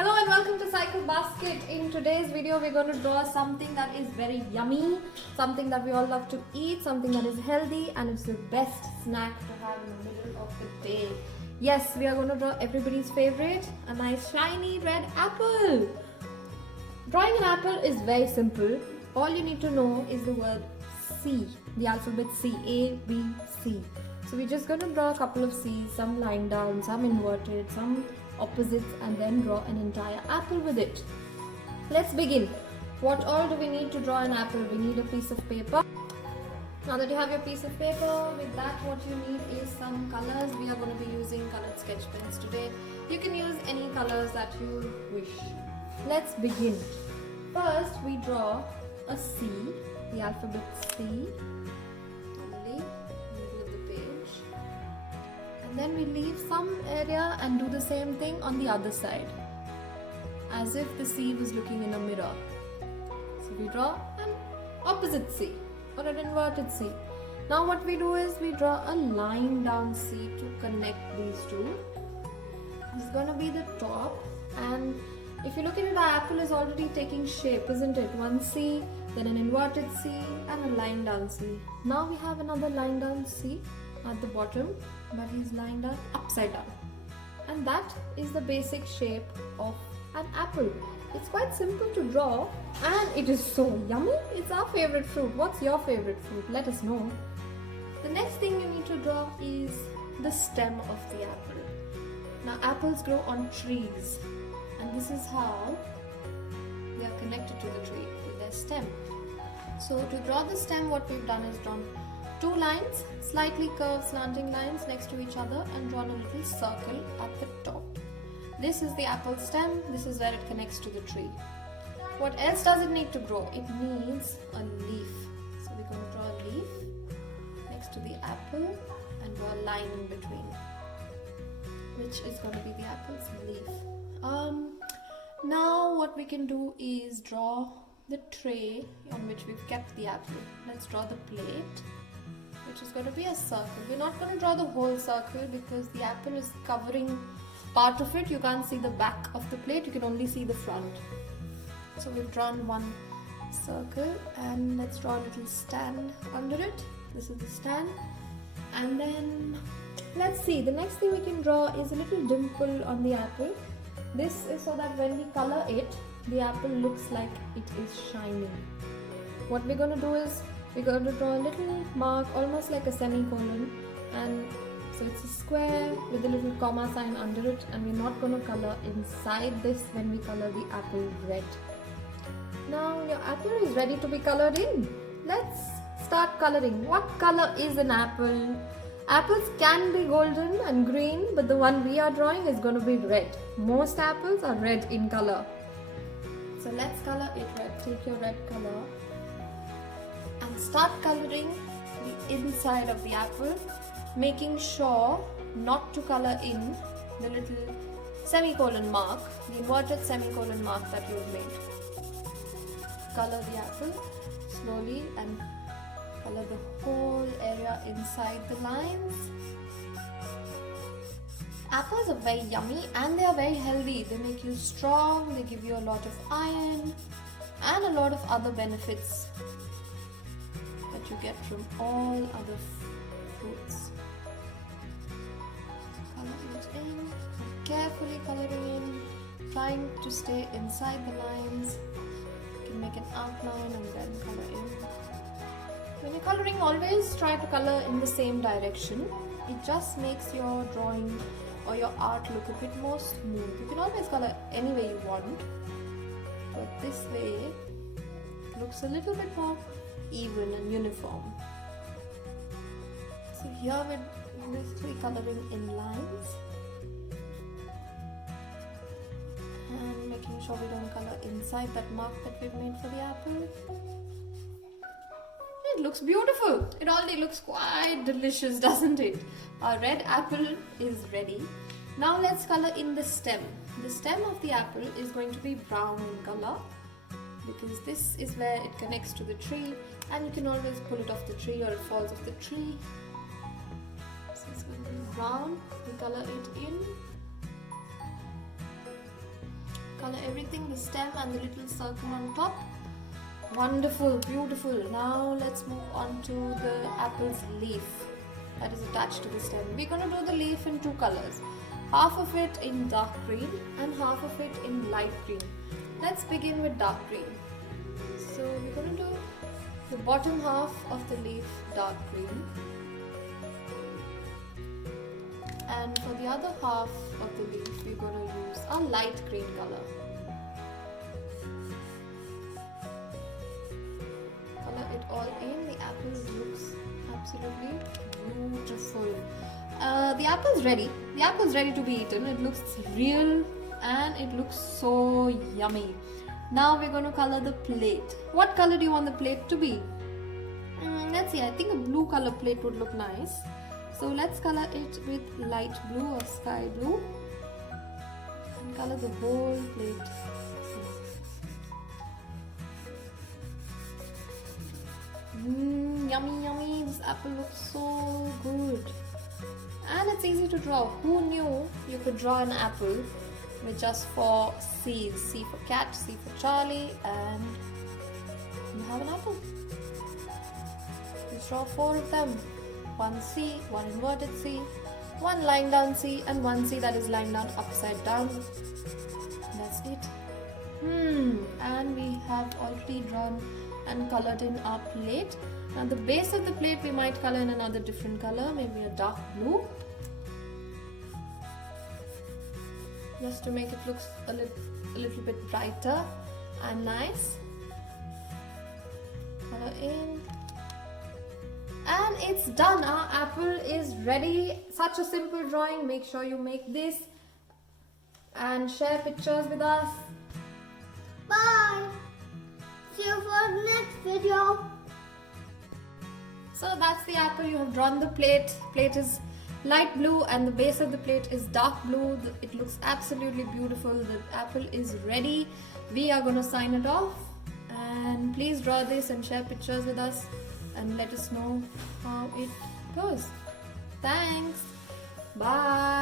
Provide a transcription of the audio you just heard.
Hello and welcome to Cycle Basket. In today's video, we're going to draw something that is very yummy, something that we all love to eat, something that is healthy, and it's the best snack to have in the middle of the day. Yes, we are going to draw everybody's favorite, a nice shiny red apple. Drawing an apple is very simple. All you need to know is the word C, the alphabet C, A, B, C. So we're just going to draw a couple of C's, some lying down, some inverted, some opposites, and then draw an entire apple with it. Let's begin. What all do we need to draw an apple? We need a piece of paper. Now that you have your piece of paper, with that what you need is some colors. We are going to be using colored sketch pens today. You can use any colors that you wish. Let's begin. First we draw a C, the alphabet C, only middle of the page, and then we leave some area and do the same thing on the other side, as if the C was looking in a mirror. So we draw an opposite C or an inverted C. Now what we do is we draw a line down C to connect these two. This is going to be the top, and if you look at it, our apple is already taking shape, isn't it? One C, then an inverted C, and a line down C. Now we have another line down C at the bottom, but he's lying down upside down. And that is the basic shape of an apple. It's quite simple to draw, and it is so yummy. It's our favorite fruit. What's your favorite fruit? Let us know. The next thing you need to draw is the stem of the apple. Now apples grow on trees, and this is how they are connected to the tree with their stem. So to draw the stem, what we've done is drawn two lines, slightly curved slanting lines next to each other, and drawn a little circle at the top. This is the apple stem. This is where it connects to the tree. What else does it need to grow? It needs a leaf. So we're going to draw a leaf next to the apple and draw a line in between, which is going to be the apple's leaf. Now what we can do is draw the tray on which we've kept the apple. Let's draw the plate, which is going to be a circle. We're not going to draw the whole circle because the apple is covering part of it. You can't see the back of the plate, you can only see the front. So we've drawn one circle, and let's draw a little stand under it. This is the stand. And then let's see, the next thing we can draw is a little dimple on the apple. This is so that when we color it, the apple looks like it is shining. What we're going to do is we're going to draw a little mark, almost like a semicolon, and so it's a square with a little comma sign under it, and we're not going to color inside this when we color the apple red. Now your apple is ready to be colored in. Let's start coloring. What color is an apple? Apples can be golden and green, but the one we are drawing is going to be red. Most apples are red in color. So let's color it red. Take your red color and start coloring the inside of the apple, making sure not to color in the little semicolon mark, the inverted semicolon mark that you've made. Color the apple slowly and color the whole area inside the lines. Apples are very yummy and they are very healthy. They make you strong, they give you a lot of iron and a lot of other benefits that you get from all other fruits. Color it in, carefully coloring in, trying to stay inside the lines. You can make an outline and then color in. When you're coloring, always try to color in the same direction. It just makes your drawing or your art look a bit more smooth. You can always color any way you want, but this way it looks a little bit more even and uniform. So here we're basically coloring in lines and making sure we don't color inside that mark that we've made for the apple. It looks beautiful. It already looks quite delicious, doesn't it? Our red apple is ready. Now let's color in the stem. The stem of the apple is going to be brown in color because this is where it connects to the tree, and you can always pull it off the tree or it falls off the tree. So it's going to be brown. We color it in. color everything, the stem and the little circle on top. Wonderful, beautiful. Now let's move on to the apple's leaf that is attached to the stem. We're going to do the leaf in two colors. Half of it in dark green and half of it in light green. Let's begin with dark green. So we're going to do the bottom half of the leaf dark green, and for the other half of the leaf we're going to use a light green color. Color it all in. The apple looks absolutely beautiful. The apple is ready. The apple is ready to be eaten. It looks real and it looks so yummy. Now we're going to color the plate. What color do you want the plate to be? Let's see. I think a blue color plate would look nice. So let's color it with light blue or sky blue and color the whole plate. Yummy, yummy. This apple looks so good. And it's easy to draw. Who knew you could draw an apple with just 4 C's? C for cat, C for Charlie, and you have an apple. Just draw 4 of them. 1 C, 1 inverted C, 1 lying down C, and 1 C that is lying down upside down. That's it. And we have already drawn and colored in our plate. Now the base of the plate we might color in another different color, maybe a dark blue, just to make it look a little bit brighter and nice. Color in. And it's done. Our apple is ready. Such a simple drawing. Make sure you make this and share pictures with us. Bye. See you for the next video. So that's the apple. You have drawn the plate. Plate is light blue and the base of the plate is dark blue. It looks absolutely beautiful. The apple is ready. We are going to sign it off. And please draw this and share pictures with us and let us know how it goes. Thanks. Bye.